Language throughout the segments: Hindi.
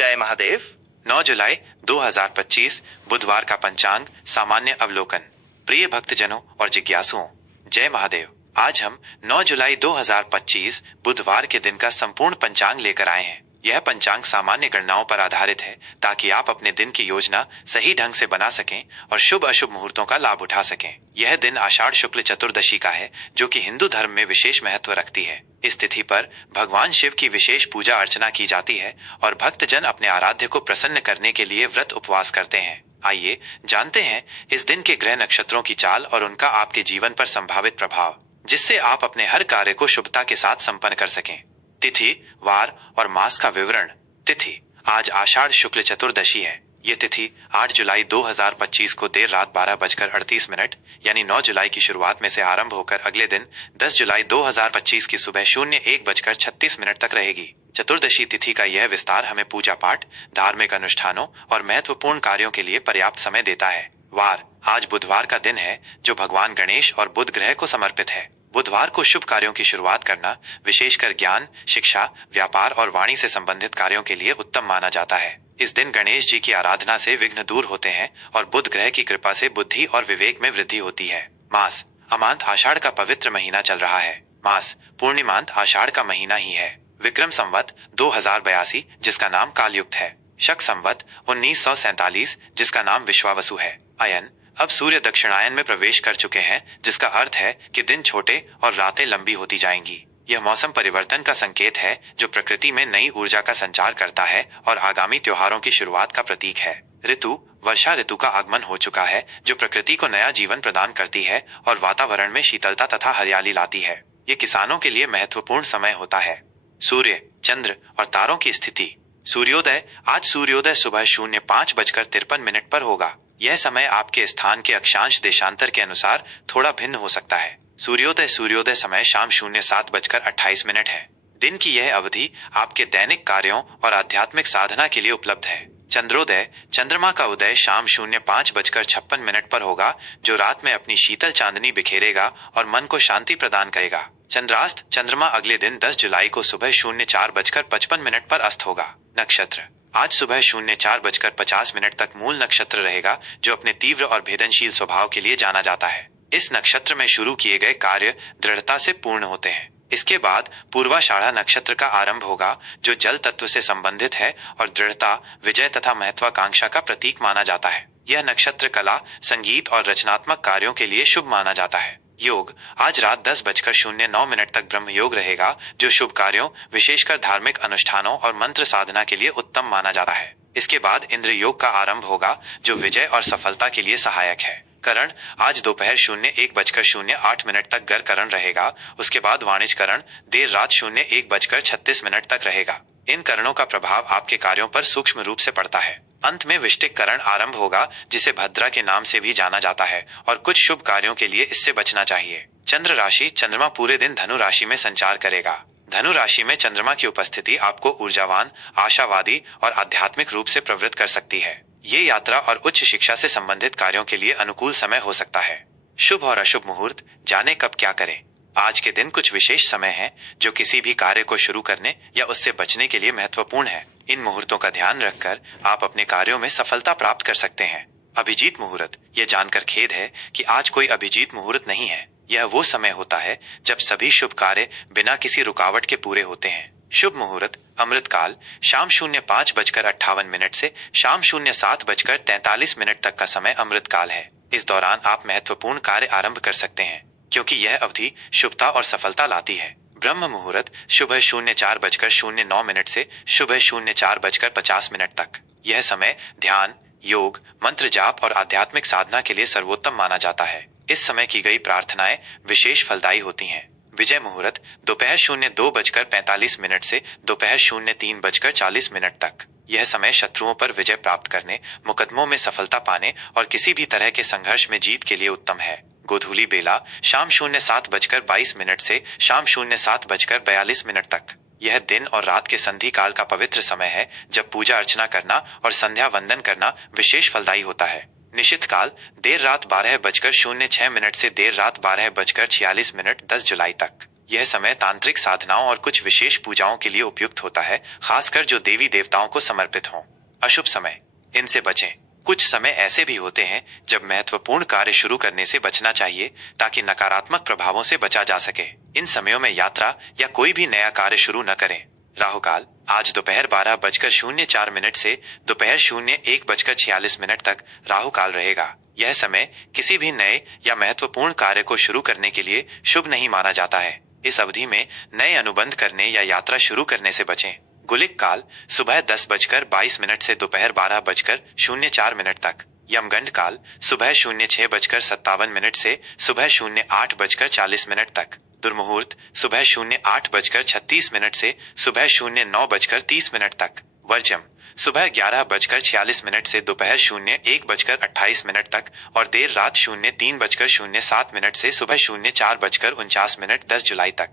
जय महादेव। 9 जुलाई 2025 बुधवार का पंचांग सामान्य अवलोकन। प्रिय भक्तजनों और जिज्ञासुओं, जय महादेव। आज हम 9 जुलाई 2025 बुधवार के दिन का संपूर्ण पंचांग लेकर आए हैं। यह पंचांग सामान्य गणनाओं पर आधारित है ताकि आप अपने दिन की योजना सही ढंग से बना सकें और शुभ अशुभ मुहूर्तों का लाभ उठा सकें। यह दिन आषाढ़ शुक्ल चतुर्दशी का है, जो कि हिंदू धर्म में विशेष महत्व रखती है। इस तिथि पर भगवान शिव की विशेष पूजा अर्चना की जाती है और भक्तजन अपने आराध्य को प्रसन्न करने के लिए व्रत उपवास करते हैं। आइए जानते हैं इस दिन के ग्रह नक्षत्रों की चाल और उनका आपके जीवन पर संभावित प्रभाव, जिससे आप अपने हर कार्य को शुभता के साथ संपन्न कर सकें। तिथि, वार और मास का विवरण। तिथि, आज आषाढ़ शुक्ल चतुर्दशी है। ये तिथि 8 जुलाई 2025 को देर रात 12:38 यानी 9 जुलाई की शुरुआत में से आरंभ होकर अगले दिन 10 जुलाई 2025 की सुबह 01:36 तक रहेगी। चतुर्दशी तिथि का यह विस्तार हमें पूजा पाठ, धार्मिक अनुष्ठानों और महत्वपूर्ण कार्यों के लिए पर्याप्त समय देता है। वार, आज बुधवार का दिन है, जो भगवान गणेश और बुध ग्रह को समर्पित है। बुधवार को शुभ कार्यों की शुरुआत करना विशेषकर ज्ञान, शिक्षा, व्यापार और वाणी से संबंधित कार्यों के लिए उत्तम माना जाता है। इस दिन गणेश जी की आराधना से विघ्न दूर होते हैं और बुध ग्रह की कृपा से बुद्धि और विवेक में वृद्धि होती है। मास, अमांत आषाढ़ का पवित्र महीना चल रहा है। मास, पूर्णिमांत आषाढ़ का महीना ही है। विक्रम संवत 2082, जिसका नाम कालयुक्त है। शक संवत 1947, जिसका नाम विश्वावसु है। अयन, अब सूर्य दक्षिणायन में प्रवेश कर चुके हैं, जिसका अर्थ है कि दिन छोटे और रातें लंबी होती जाएंगी। यह मौसम परिवर्तन का संकेत है, जो प्रकृति में नई ऊर्जा का संचार करता है और आगामी त्योहारों की शुरुआत का प्रतीक है। ऋतु, वर्षा ऋतु का आगमन हो चुका है, जो प्रकृति को नया जीवन प्रदान करती है और वातावरण में शीतलता तथा हरियाली लाती है। ये किसानों के लिए महत्वपूर्ण समय होता है। सूर्य, चंद्र और तारों की स्थिति। सूर्योदय, आज सूर्योदय सुबह 05:53 पर होगा। यह समय आपके स्थान के अक्षांश देशांतर के अनुसार थोड़ा भिन्न हो सकता है। सूर्योदय समय शाम 07:28 है। दिन की यह अवधि आपके दैनिक कार्यों और आध्यात्मिक साधना के लिए उपलब्ध है। चंद्रोदय, चंद्रमा का उदय शाम 05:56 पर होगा, जो रात में अपनी शीतल चांदनी बिखेरेगा और मन को शांति प्रदान करेगा। चंद्रास्त, चंद्रमा अगले दिन 10 जुलाई को सुबह 04:55 पर अस्त होगा। नक्षत्र, आज सुबह 04:50 तक मूल नक्षत्र रहेगा, जो अपने तीव्र और भेदनशील स्वभाव के लिए जाना जाता है। इस नक्षत्र में शुरू किए गए कार्य दृढ़ता से पूर्ण होते हैं। इसके बाद पूर्वाषाढ़ा नक्षत्र का आरंभ होगा, जो जल तत्व से संबंधित है और दृढ़ता, विजय तथा महत्वाकांक्षा का प्रतीक माना जाता है। यह नक्षत्र कला, संगीत और रचनात्मक कार्यों के लिए शुभ माना जाता है। योग, आज रात 10:09 तक ब्रह्म योग रहेगा, जो शुभ कार्यों, विशेषकर धार्मिक अनुष्ठानों और मंत्र साधना के लिए उत्तम माना जाता है। इसके बाद इंद्र योग का आरंभ होगा, जो विजय और सफलता के लिए सहायक है। करण, आज दोपहर 01:08 तक गर करण रहेगा। उसके बाद वाणिज्य करण देर रात 01:36 तक रहेगा। इन करणों का प्रभाव आपके कार्यों पर सूक्ष्म रूप से पड़ता है। अंत में विष्टिक करण आरंभ होगा, जिसे भद्रा के नाम से भी जाना जाता है और कुछ शुभ कार्यों के लिए इससे बचना चाहिए। चंद्र राशि, चंद्रमा पूरे दिन धनु राशि में संचार करेगा। धनु राशि में चंद्रमा की उपस्थिति आपको ऊर्जावान, आशावादी और आध्यात्मिक रूप से प्रवृत्त कर सकती है। ये यात्रा और उच्च शिक्षा से संबंधित कार्यों के लिए अनुकूल समय हो सकता है। शुभ और अशुभ मुहूर्त, जाने कब क्या करें। आज के दिन कुछ विशेष समय हैं, जो किसी भी कार्य को शुरू करने या उससे बचने के लिए महत्वपूर्ण है। इन मुहूर्तों का ध्यान रखकर आप अपने कार्यों में सफलता प्राप्त कर सकते हैं। अभिजीत मुहूर्त, यह जानकर खेद है कि आज कोई अभिजीत मुहूर्त नहीं है। यह वो समय होता है जब सभी शुभ कार्य बिना किसी रुकावट के पूरे होते हैं। शुभ मुहूर्त, अमृतकाल, शाम 05:58 से शाम 07:43 तक का समय अमृतकाल है। इस दौरान आप महत्वपूर्ण कार्य आरंभ कर सकते हैं, क्योंकि यह अवधि शुभता और सफलता लाती है। ब्रह्म मुहूर्त, सुबह 04:09 से सुबह 04:50 तक। यह समय ध्यान, योग, मंत्र जाप और आध्यात्मिक साधना के लिए सर्वोत्तम माना जाता है। इस समय की गई प्रार्थनाएं विशेष फलदायी होती हैं। विजय मुहूर्त, दोपहर 02:45 से दोपहर 03:40 तक। यह समय शत्रुओं पर विजय प्राप्त करने, मुकदमों में सफलता पाने और किसी भी तरह के संघर्ष में जीत के लिए उत्तम है। गोधूली बेला, शाम 07:22 से शाम 07:42 तक। यह दिन और रात के संधि काल का पवित्र समय है, जब पूजा अर्चना करना और संध्या वंदन करना विशेष फलदायी होता है। निशित काल, देर रात 12:06 से देर रात 12:46 10 जुलाई तक। यह समय तांत्रिक साधनाओं और कुछ विशेष पूजाओं के लिए उपयुक्त होता है, खासकर जो देवी देवताओं को समर्पित हों। अशुभ समय, इनसे बचें। कुछ समय ऐसे भी होते हैं जब महत्वपूर्ण कार्य शुरू करने से बचना चाहिए ताकि नकारात्मक प्रभावों से बचा जा सके। इन समयों में यात्रा या कोई भी नया कार्य शुरू न करें। राहुकाल आज दोपहर 12:04 से दोपहर 01:46 तक राहुकाल रहेगा। यह समय किसी भी नए या महत्वपूर्ण कार्य को शुरू करने के लिए शुभ नहीं माना जाता है। इस अवधि में नए अनुबंध करने या यात्रा शुरू करने से बचें। गुलिक काल सुबह 10:22 से दोपहर 12:04 तक। यमगंड काल सुबह 06:57 से सुबह 08:40 तक। दुर्मुहूर्त सुबह 08:36 से सुबह 09:30 तक। वर्जम सुबह 11:46 से दोपहर 01:28 तक और देर रात 03:07 से सुबह 04:49 10 जुलाई तक।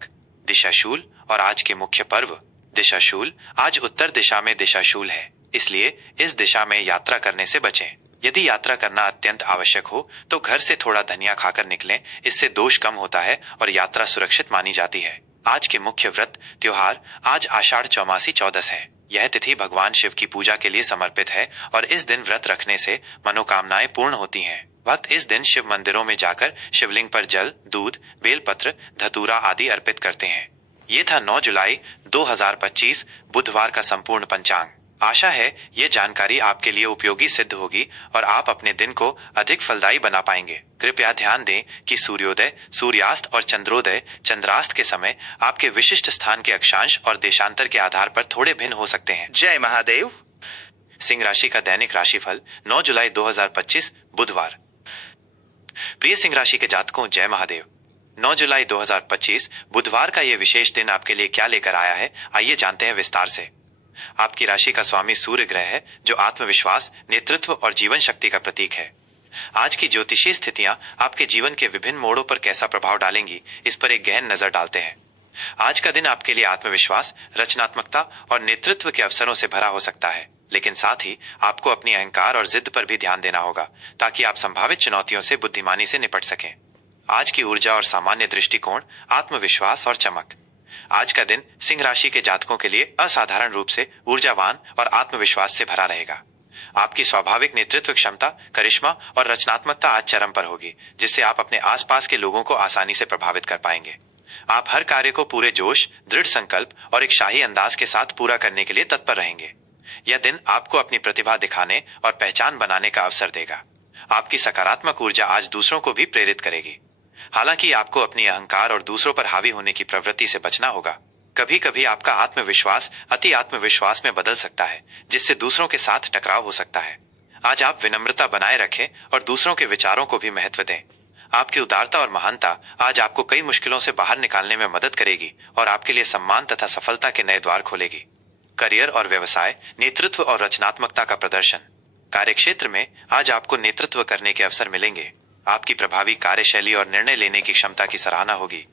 दिशाशूल और आज के मुख्य पर्व। दिशाशूल आज उत्तर दिशा में दिशाशूल है, इसलिए इस दिशा में यात्रा करने से बचें। यदि यात्रा करना अत्यंत आवश्यक हो तो घर से थोड़ा धनिया खाकर निकलें, इससे दोष कम होता है और यात्रा सुरक्षित मानी जाती है। आज के मुख्य व्रत त्योहार। आज आषाढ़ चौमासी चौदस है। यह तिथि भगवान शिव की पूजा के लिए समर्पित है और इस दिन व्रत रखने से मनोकामनाएं पूर्ण होती हैं। भक्त इस दिन शिव मंदिरों में जाकर शिवलिंग पर जल, दूध, बेलपत्र, धतूरा आदि अर्पित करते हैं। ये था 9 जुलाई 2025 बुधवार का संपूर्ण पंचांग। आशा है ये जानकारी आपके लिए उपयोगी सिद्ध होगी और आप अपने दिन को अधिक फलदायी बना पाएंगे। कृपया ध्यान दें कि सूर्योदय, सूर्यास्त और चंद्रोदय, चंद्रास्त के समय आपके विशिष्ट स्थान के अक्षांश और देशांतर के आधार पर थोड़े भिन्न हो सकते हैं। जय महादेव। सिंह राशि का दैनिक राशिफल 9 जुलाई 2025 बुधवार। प्रिय सिंह राशि के जातकों, जय महादेव। 9 जुलाई 2025 बुधवार का यह विशेष दिन आपके लिए क्या लेकर आया है, आइए जानते हैं विस्तार से। आपकी राशि का स्वामी सूर्य ग्रह है, जो आत्मविश्वास, नेतृत्व और जीवन शक्ति का प्रतीक है। आज की ज्योतिषीय स्थितियां आपके जीवन के विभिन्न मोड़ों पर कैसा प्रभाव डालेंगी, इस पर एक गहन नजर डालते हैं। आज का दिन आपके लिए आत्मविश्वास, रचनात्मकता और नेतृत्व के अवसरों से भरा हो सकता है, लेकिन साथ ही आपको अपनी अहंकार और जिद पर भी ध्यान देना होगा ताकि आप संभावित चुनौतियों से बुद्धिमानी से निपट सकें। आज की ऊर्जा और सामान्य दृष्टिकोण, आत्मविश्वास और चमक। आज का दिन सिंह राशि के जातकों के लिए असाधारण रूप से ऊर्जावान और आत्मविश्वास से भरा रहेगा। आपकी स्वाभाविक नेतृत्व क्षमता, करिश्मा और रचनात्मकता आज चरम पर होगी, जिससे आप अपने आसपास के लोगों को आसानी से प्रभावित कर पाएंगे। आप हर कार्य को पूरे जोश, दृढ़ संकल्प और एक शाही अंदाज के साथ पूरा करने के लिए तत्पर रहेंगे। यह दिन आपको अपनी प्रतिभा दिखाने और पहचान बनाने का अवसर देगा। आपकी सकारात्मक ऊर्जा आज दूसरों को भी प्रेरित करेगी। हालांकि आपको अपनी अहंकार और दूसरों पर हावी होने की प्रवृत्ति से बचना होगा। कभी कभी आपका आत्मविश्वास अति आत्मविश्वास में बदल सकता है, जिससे दूसरों के साथ टकराव हो सकता है। आज आप विनम्रता बनाए रखें और दूसरों के विचारों को भी महत्व दें। आपकी उदारता और महानता आज आपको कई मुश्किलों से बाहर निकालने में मदद करेगी और आपके लिए सम्मान तथा सफलता के नए द्वार खोलेगी। करियर और व्यवसाय, नेतृत्व और रचनात्मकता का प्रदर्शन। कार्यक्षेत्र में आज आपको नेतृत्व करने के अवसर मिलेंगे। आपकी प्रभावी कार्यशैली और निर्णय लेने की क्षमता की सराहना होगी।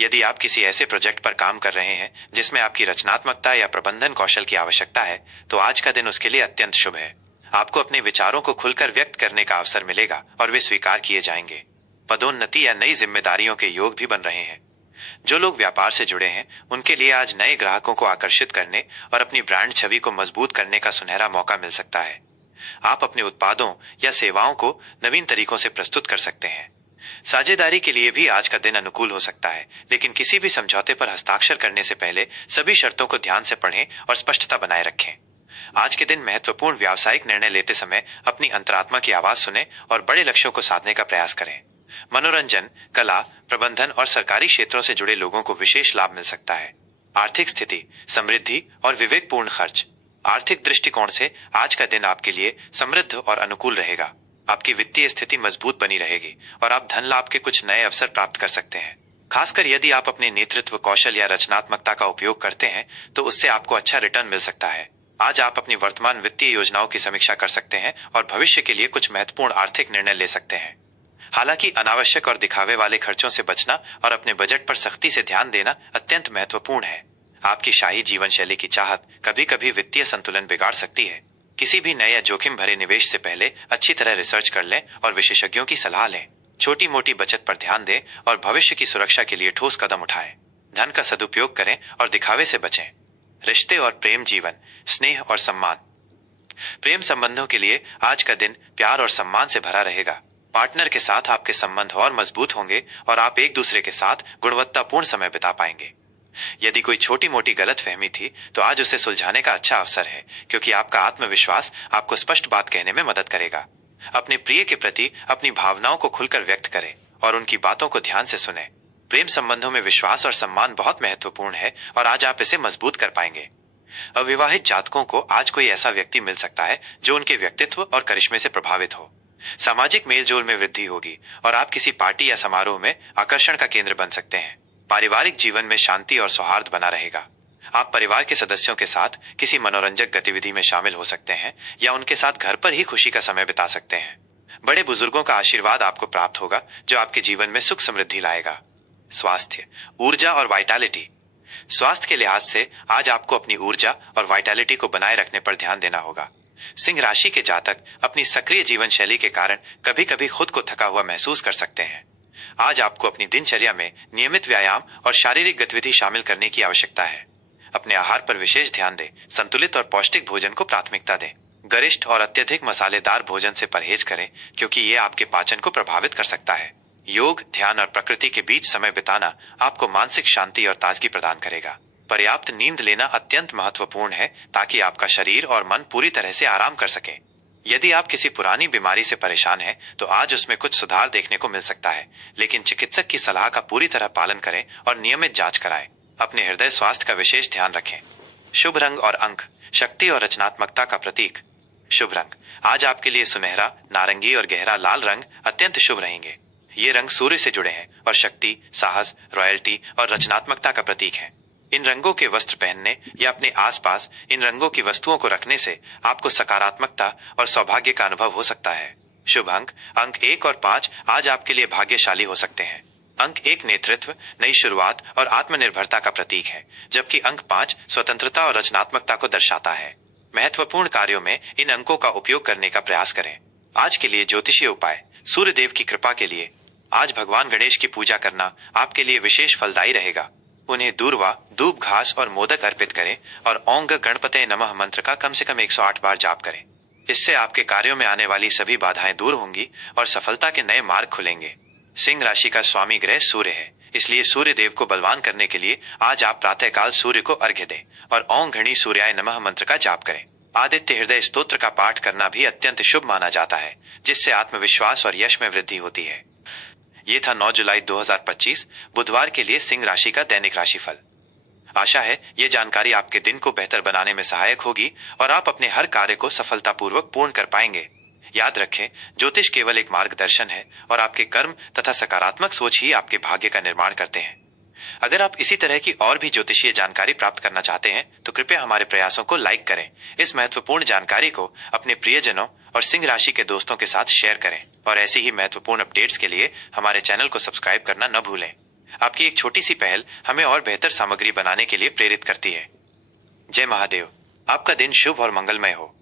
यदि आप किसी ऐसे प्रोजेक्ट पर काम कर रहे हैं जिसमें आपकी रचनात्मकता या प्रबंधन कौशल की आवश्यकता है, तो आज का दिन उसके लिए अत्यंत शुभ है। आपको अपने विचारों को खुलकर व्यक्त करने का अवसर मिलेगा और वे स्वीकार किए जाएंगे। पदोन्नति या नई जिम्मेदारियों के योग भी बन रहे हैं। जो लोग व्यापार से जुड़े हैं, उनके लिए आज नए ग्राहकों को आकर्षित करने और अपनी ब्रांड छवि को मजबूत करने का सुनहरा मौका मिल सकता है। आप अपने उत्पादों या सेवाओं को नवीन तरीकों से प्रस्तुत कर सकते हैं। साझेदारी के लिए भी आज का दिन अनुकूल हो सकता है, लेकिन किसी भी समझौते पर हस्ताक्षर करने से पहले सभी शर्तों को ध्यान से पढ़ें और स्पष्टता बनाए रखें। आज के दिन महत्वपूर्ण व्यावसायिक निर्णय लेते समय अपनी अंतरात्मा की आवाज सुनें और बड़े लक्ष्यों को साधने का प्रयास करें। मनोरंजन, कला, प्रबंधन और सरकारी क्षेत्रों से जुड़े लोगों को विशेष लाभ मिल सकता है। आर्थिक स्थिति, समृद्धि और विवेकपूर्ण खर्च। आर्थिक दृष्टिकोण से आज का दिन आपके लिए समृद्ध और अनुकूल रहेगा। आपकी वित्तीय स्थिति मजबूत बनी रहेगी और आप धन लाभ के कुछ नए अवसर प्राप्त कर सकते हैं। खासकर यदि आप अपने नेतृत्व कौशल या रचनात्मकता का उपयोग करते हैं, तो उससे आपको अच्छा रिटर्न मिल सकता है। आज आप अपनी वर्तमान वित्तीय योजनाओं की समीक्षा कर सकते हैं और भविष्य के लिए कुछ महत्वपूर्ण आर्थिक निर्णय ले सकते हैं। हालांकि अनावश्यक और दिखावे वाले खर्चों से बचना और अपने बजट पर सख्ती से ध्यान देना अत्यंत महत्वपूर्ण है। आपकी शाही जीवन शैली की चाहत कभी कभी वित्तीय संतुलन बिगाड़ सकती है। किसी भी नए या जोखिम भरे निवेश से पहले अच्छी तरह रिसर्च कर लें और विशेषज्ञों की सलाह लें। छोटी मोटी बचत पर ध्यान दें और भविष्य की सुरक्षा के लिए ठोस कदम उठाएं। धन का सदुपयोग करें और दिखावे से बचें। रिश्ते और प्रेम जीवन, स्नेह और सम्मान। प्रेम संबंधों के लिए आज का दिन प्यार और सम्मान से भरा रहेगा। पार्टनर के साथ आपके संबंध और मजबूत होंगे और आप एक दूसरे के साथ गुणवत्तापूर्ण समय बिता पाएंगे। यदि कोई छोटी मोटी गलतफहमी थी तो आज उसे सुलझाने का अच्छा अवसर है, क्योंकि आपका आत्मविश्वास आपको स्पष्ट बात कहने में मदद करेगा। अपने प्रिय के प्रति अपनी भावनाओं को खुलकर व्यक्त करें और उनकी बातों को ध्यान से सुनें। प्रेम संबंधों में विश्वास और सम्मान बहुत महत्वपूर्ण है और आज आप इसे मजबूत कर पाएंगे। अविवाहित जातकों को आज कोई ऐसा व्यक्ति मिल सकता है जो उनके व्यक्तित्व और करिश्मे से प्रभावित हो। सामाजिक मेलजोल में वृद्धि होगी और आप किसी पार्टी या समारोह में आकर्षण का केंद्र बन सकते हैं। पारिवारिक जीवन में शांति और सौहार्द बना रहेगा। आप परिवार के सदस्यों के साथ किसी मनोरंजक गतिविधि में शामिल हो सकते हैं या उनके साथ घर पर ही खुशी का समय बिता सकते हैं। बड़े बुजुर्गों का आशीर्वाद आपको प्राप्त होगा जो आपके जीवन में सुख समृद्धि लाएगा। स्वास्थ्य, ऊर्जा और वाइटैलिटी। स्वास्थ्य के लिहाज से आज आपको अपनी ऊर्जा और वाइटैलिटी को बनाए रखने पर ध्यान देना होगा। सिंह राशि के जातक अपनी सक्रिय जीवन शैली के कारण कभी कभी खुद को थका हुआ महसूस कर सकते हैं। आज आपको अपनी दिनचर्या में नियमित व्यायाम और शारीरिक गतिविधि शामिल करने की आवश्यकता है। अपने आहार पर विशेष ध्यान दें, संतुलित और पौष्टिक भोजन को प्राथमिकता दें। गरिष्ठ और अत्यधिक मसालेदार भोजन से परहेज करें, क्योंकि ये आपके पाचन को प्रभावित कर सकता है। योग, ध्यान और प्रकृति के बीच समय बिताना आपको मानसिक शांति और ताजगी प्रदान करेगा। पर्याप्त नींद लेना अत्यंत महत्वपूर्ण है ताकि आपका शरीर और मन पूरी तरह से आराम कर सके। यदि आप किसी पुरानी बीमारी से परेशान हैं, तो आज उसमें कुछ सुधार देखने को मिल सकता है, लेकिन चिकित्सक की सलाह का पूरी तरह पालन करें और नियमित जांच कराएं। अपने हृदय स्वास्थ्य का विशेष ध्यान रखें। शुभ रंग और अंक, शक्ति और रचनात्मकता का प्रतीक। शुभ रंग, आज आपके लिए सुनहरा, नारंगी और गहरा लाल रंग अत्यंत शुभ रहेंगे। ये रंग सूर्य से जुड़े हैं और शक्ति, साहस, रॉयल्टी और रचनात्मकता का प्रतीक है। इन रंगों के वस्त्र पहनने या अपने आसपास इन रंगों की वस्तुओं को रखने से आपको सकारात्मकता और सौभाग्य का अनुभव हो सकता है। शुभ अंक 1 और 5 आज आपके लिए भाग्यशाली हो सकते हैं। अंक 1 नेतृत्व, नई शुरुआत और आत्मनिर्भरता का प्रतीक है, जबकि अंक 5 स्वतंत्रता और रचनात्मकता को दर्शाता है। महत्वपूर्ण कार्यों में इन अंकों का उपयोग करने का प्रयास करें। आज के लिए ज्योतिषीय उपाय। सूर्य देव की कृपा के लिए आज भगवान गणेश की पूजा करना आपके लिए विशेष फलदायी रहेगा। उन्हें दूर्वा, दूब घास और मोदक अर्पित करें और ओंग गणपते नमः मंत्र का कम से कम 108 बार जाप करें। इससे आपके कार्यों में आने वाली सभी बाधाएं दूर होंगी और सफलता के नए मार्ग खुलेंगे। सिंह राशि का स्वामी ग्रह सूर्य है, इसलिए सूर्य देव को बलवान करने के लिए आज आप प्रातःकाल सूर्य को अर्घ्य दें और ओं घणी सूर्याय नमः मंत्र का जाप करें। आदित्य हृदय स्तोत्र का पाठ करना भी अत्यंत शुभ माना जाता है, जिससे आत्मविश्वास और यश में वृद्धि होती है। ये था 9 जुलाई 2025 बुधवार के लिए सिंह राशि का दैनिक राशिफल। आशा है ये जानकारी आपके दिन को बेहतर बनाने में सहायक होगी और आप अपने हर कार्य को सफलतापूर्वक पूर्ण कर पाएंगे। याद रखें, ज्योतिष केवल एक मार्गदर्शन है और आपके कर्म तथा सकारात्मक सोच ही आपके भाग्य का निर्माण करते हैं। अगर आप इसी तरह की और भी ज्योतिषीय जानकारी प्राप्त करना चाहते हैं तो कृपया हमारे प्रयासों को लाइक करें, इस महत्वपूर्ण जानकारी को अपने प्रियजनों और सिंह राशि के दोस्तों के साथ शेयर करें और ऐसी ही महत्वपूर्ण अपडेट्स के लिए हमारे चैनल को सब्सक्राइब करना न भूलें। आपकी एक छोटी सी पहल हमें और बेहतर सामग्री बनाने के लिए प्रेरित करती है। जय महादेव। आपका दिन शुभ और मंगलमय हो।